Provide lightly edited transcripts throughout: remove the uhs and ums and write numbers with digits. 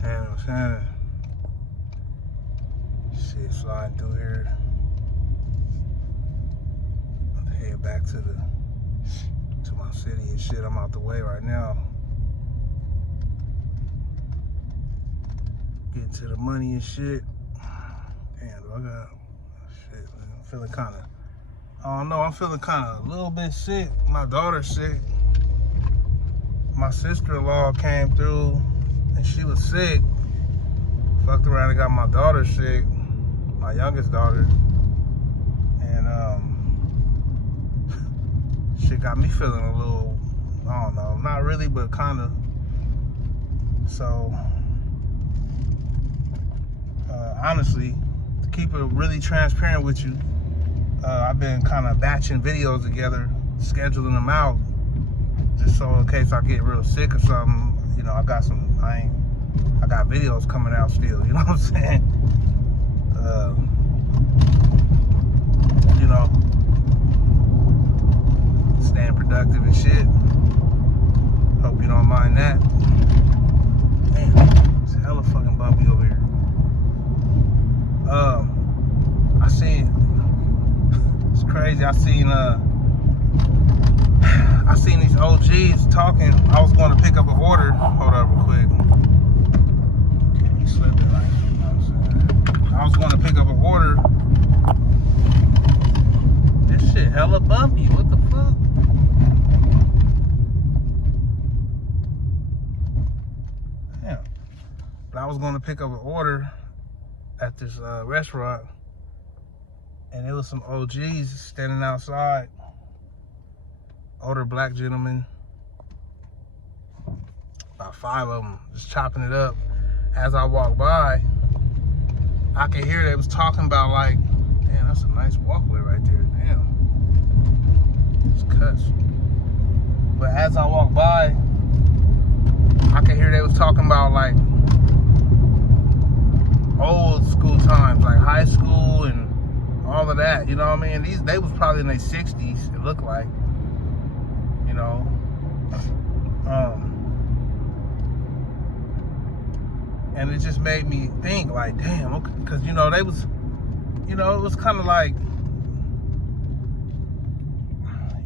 Shannon. Shit sliding through here. I'm gonna head back to my city and shit. I'm out the way right now. Getting to the money and shit. Damn, do I got shit, man. I'm feeling kinda, I don't know, I'm feeling kinda a little bit sick. My daughter's sick. My sister-in-law came through and she was sick. Fucked around and got my daughter sick, my youngest daughter. And shit got me feeling a little, I don't know, not really, but kinda. So, honestly, to keep it really transparent with you, I've been kind of batching videos together, scheduling them out, just so in case I get real sick or something, you know, I got videos coming out still, you know what I'm saying? You know, staying productive and shit. Hope you don't mind that. Damn, it's hella fucking bumpy over here. It's crazy. I seen these OGs talking. I was going to pick up an order. Hold up real quick. He slipped it right. You know what I'm saying? I was going to pick up an order. This shit hella bumpy. What the fuck? Damn. But I was going to pick up an order at this restaurant, and there was some OGs standing outside, older black gentlemen, about 5 of them, just chopping it up. As I walked by, I could hear they was talking about like, damn, that's a nice walkway right there, damn, it's cuts. But as I walked by, I could hear they was talking about like old school times, like high school and all of that, you know what I mean? They was probably in their 60s, it looked like, you know. And it just made me think like, damn, okay, because you know, they was, you know, it was kind of like,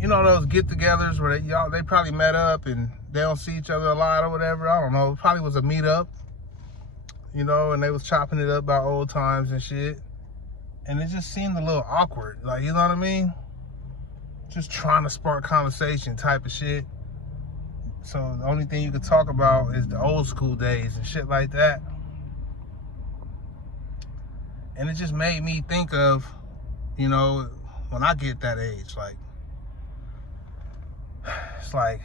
you know, those get-togethers where they probably met up and they don't see each other a lot or whatever. I don't know, it probably was a meetup, you know, and they was chopping it up about old times and shit. And it just seemed a little awkward, like, you know what I mean? Just trying to spark conversation type of shit. So the only thing you could talk about is the old school days and shit like that. And it just made me think of, you know, when I get that age, like, it's like,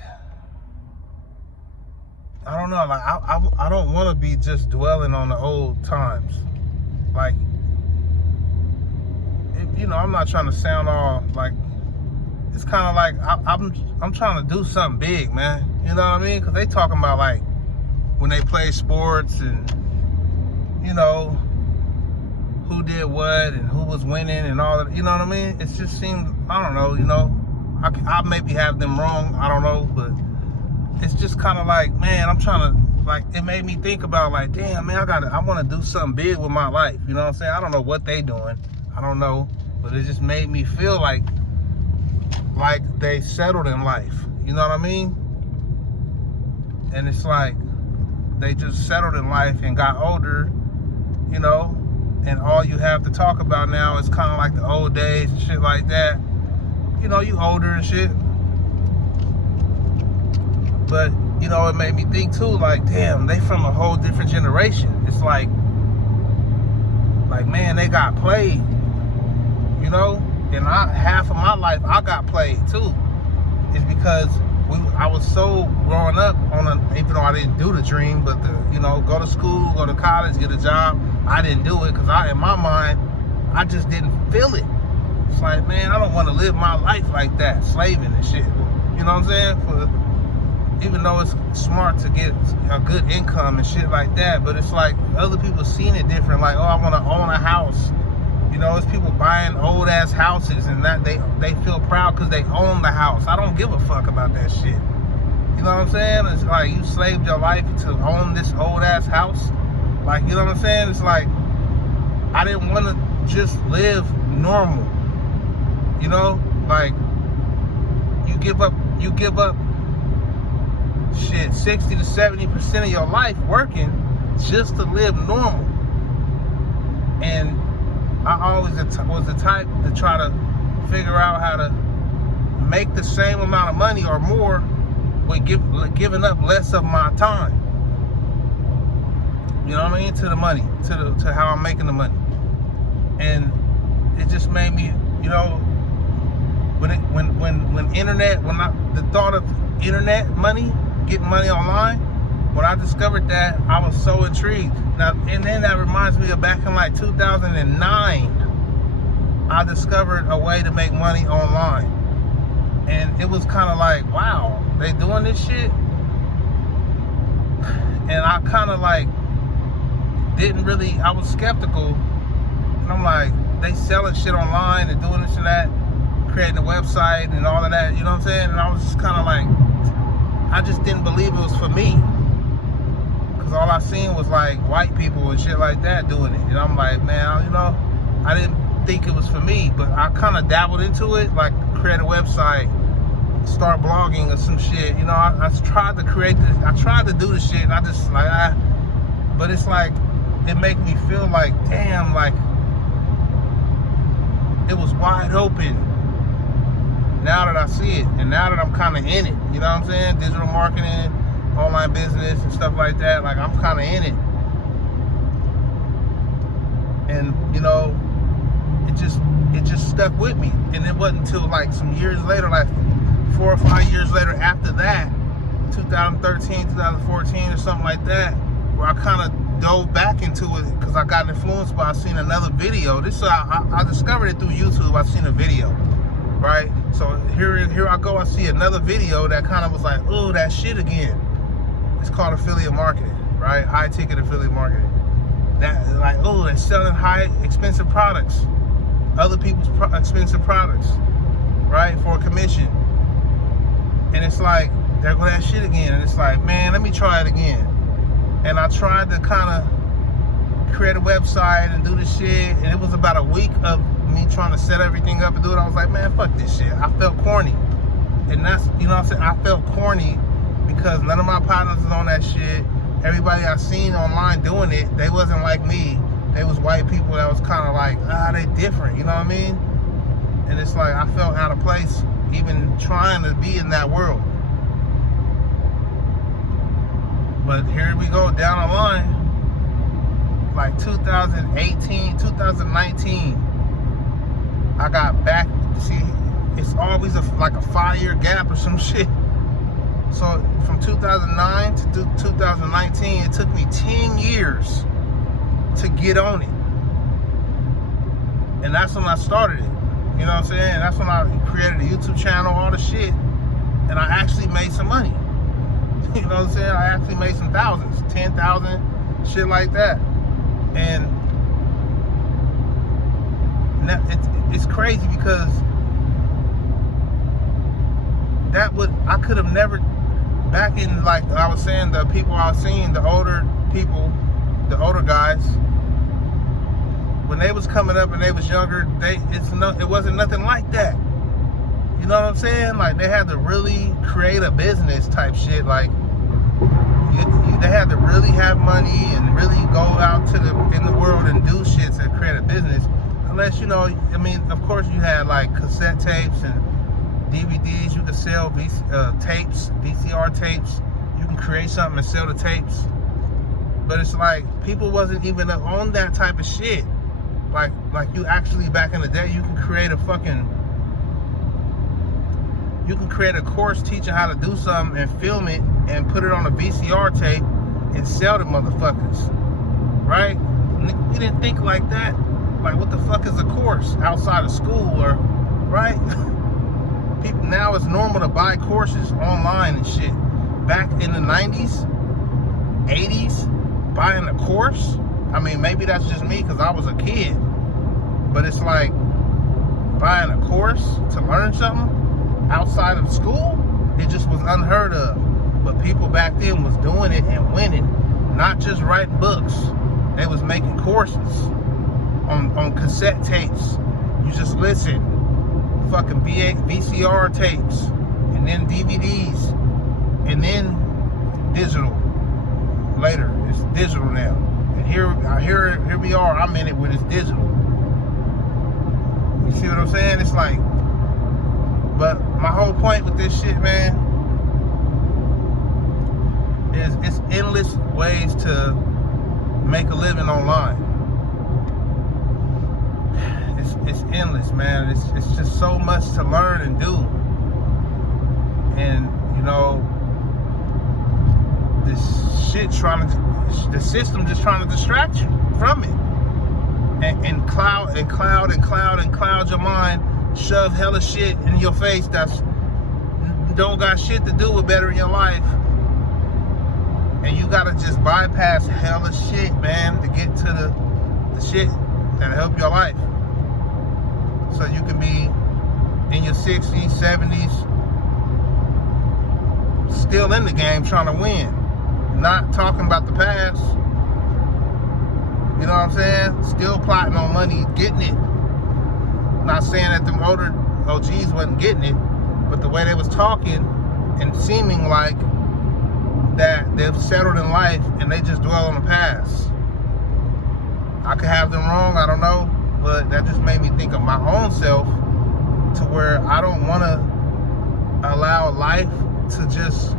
I don't know, like, I don't want to be just dwelling on the old times. Like, you know, I'm not trying to sound all like, it's kind of like I'm trying to do something big, man. You know what I mean? Because they talking about like when they play sports and, you know, who did what and who was winning and all that. You know what I mean? It just seems, I don't know, you know, I maybe have them wrong. I don't know, but it's just kind of like, man, I'm trying to, like, it made me think about like, damn, man, I want to do something big with my life. You know what I'm saying? I don't know what they doing. I don't know, but it just made me feel like they settled in life. You know what I mean? And it's like they just settled in life and got older, you know, and all you have to talk about now is kind of like the old days and shit like that. You know, you older and shit. But, you know, it made me think too, like, damn, they from a whole different generation. It's like, man, they got played, you know? And half of my life, I got played too. It's because I was so growing up even though I didn't do the dream, but you know, go to school, go to college, get a job. I didn't do it because in my mind, I just didn't feel it. It's like, man, I don't want to live my life like that, slaving and shit. You know what I'm saying? Even though it's smart to get a good income and shit like that, but it's like other people seeing it different. Like, oh, I want to own a house. You know, it's people buying old ass houses and that they feel proud because they own the house. I don't give a fuck about that shit. You know what I'm saying? It's like you slaved your life to own this old ass house. Like, you know what I'm saying? It's like, I didn't want to just live normal. You know? Like, you give up shit, 60 to 70% of your life working just to live normal. And I always was the type to try to figure out how to make the same amount of money or more with giving up less of my time. You know what I mean? To the money, to how I'm making the money. And it just made me, you know, when the thought of internet money, getting money online, when I discovered that, I was so intrigued. Now, and then that reminds me of back in like 2009, I discovered a way to make money online. And it was kind of like, wow, they doing this shit? And I kind of like, I was skeptical. And I'm like, they selling shit online and doing this and that, creating a website and all of that, you know what I'm saying? And I was just kind of like, I just didn't believe it was for me. Because all I seen was like white people and shit like that doing it. And I'm like, man, you know, I didn't think it was for me. But I kind of dabbled into it, like create a website, start blogging or some shit. You know, I tried to create this, I tried to do the shit, and I just like, but it's like, it make me feel like, damn, like, it was wide open. Now that I see it, and now that I'm kind of in it, you know what I'm saying? Digital marketing, online business, and stuff like that. Like, I'm kind of in it. And, you know, it just stuck with me. And it wasn't until like some years later, like 4 or 5 years later after that, 2013, 2014 or something like that, where I kind of dove back into it because I got influenced by, I seen another video. I discovered it through YouTube. I seen a video, right? So here I go. I see another video that kind of was like, oh, that shit again. It's called affiliate marketing, right? High ticket affiliate marketing. That, like, oh, they're selling high expensive products, other people's expensive products, right, for a commission. And it's like, there go that shit again. And it's like, man, let me try it again. And I tried to kind of create a website and do this shit. And it was about a week of me trying to set everything up and do it. I was like, man, fuck this shit. I felt corny. And that's, you know what I'm saying? I felt corny because none of my partners was on that shit. Everybody I seen online doing it, they wasn't like me. They was white people that was kind of like, they different, you know what I mean? And it's like, I felt out of place even trying to be in that world. But here we go down the line, like 2018, 2019, I got back. See, it's always like a 5-year gap or some shit. So from 2009 to 2019, it took me 10 years to get on it. And that's when I started it. You know what I'm saying? That's when I created a YouTube channel, all the shit. And I actually made some money. You know what I'm saying? I actually made some thousands, 10,000, shit like that. And it's crazy because I could have never, back in, like I was saying, the people I was seeing, the older people, the older guys, when they was coming up and they was younger, it wasn't nothing like that. You know what I'm saying? Like, they had to really create a business type shit. Like, they had to really have money and really go out in the world and do shit to create a business. Unless, you know, I mean, of course you had like cassette tapes and DVDs. You could sell tapes, VCR tapes. You can create something and sell the tapes. But it's like, people wasn't even on that type of shit. Like you actually, back in the day, you can create a course teaching how to do something and film it and put it on a VCR tape and sell the motherfuckers, right? We didn't think like that. Like, what the fuck is a course outside of school, or, right? People, now it's normal to buy courses online and shit. Back in the 90s, 80s, buying a course, I mean, maybe that's just me because I was a kid, but it's like, buying a course to learn something outside of school, it just was unheard of. But people back then was doing it and winning, not just writing books. They was making courses on cassette tapes. You just listen, fucking VCR tapes, and then DVDs, and then digital. Later, it's digital now. And here we are. I'm in it when it's digital. You see what I'm saying? It's like, but my whole point with this shit, man, is it's endless ways to make a living online. It's endless, man. It's just so much to learn and do. And you know, this shit the system just trying to distract you from it. And cloud your mind, shove hella shit in your face that's don't got shit to do with bettering your life. And you gotta just bypass hella shit, man, to get to the shit that'll help your life. So you can be in your 60s, 70s, still in the game trying to win. Not talking about the past. You know what I'm saying? Still plotting on money, getting it. Not saying that them older OGs wasn't getting it, but the way they was talking and seeming like that they've settled in life and they just dwell on the past. I could have them wrong, I don't know, but that just made me think of my own self to where I don't want to allow life to just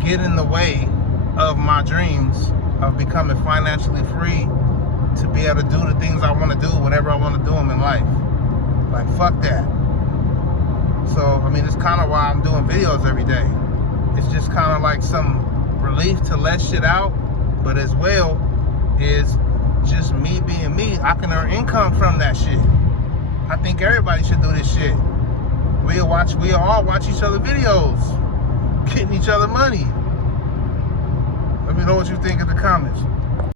get in the way of my dreams of becoming financially free to be able to do the things I want to do whenever I want to do them in life. Like, fuck that. So, I mean, it's kind of why I'm doing videos every day. It's just kind of like some relief to let shit out, but as well is just me being me. I can earn income from that shit. I think everybody should do this shit. We'll all watch each other videos, getting each other money. Let me know what you think in the comments.